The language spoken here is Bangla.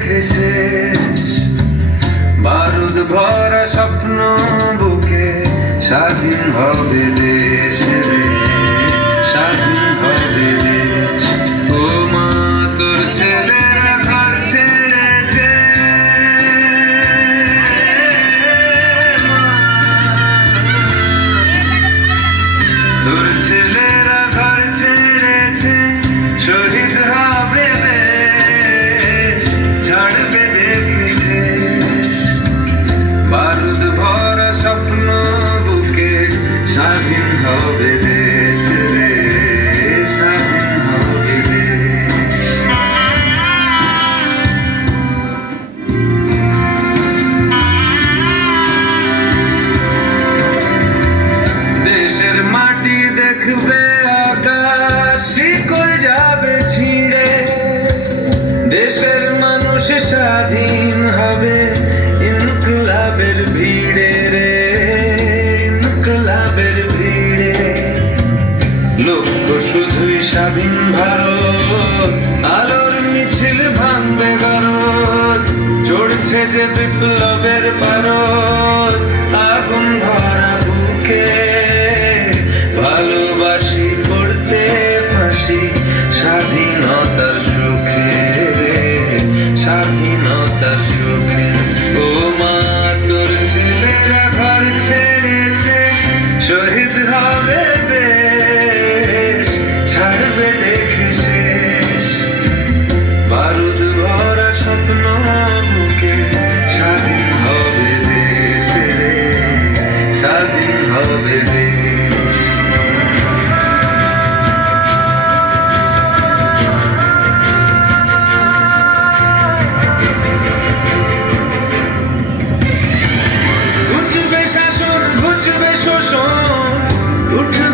দেখে শেষ বারুদ ভরা স্বপ্ন বুকে স্বাধীন হবে দেশ। দেখবে আকাশ, শিকল যাবে ছিঁড়ে। দেশের মানুষ স্বাধীন হবে ইনকলাবের ভিড়ে রে, ইনকলাবের ভিড়ে। লক্ষ্য শুধুই স্বাধীন ভারত, আলোর মিছিল ভাঙবে ভারত। চড়ছে যে বিপ্লব 有知。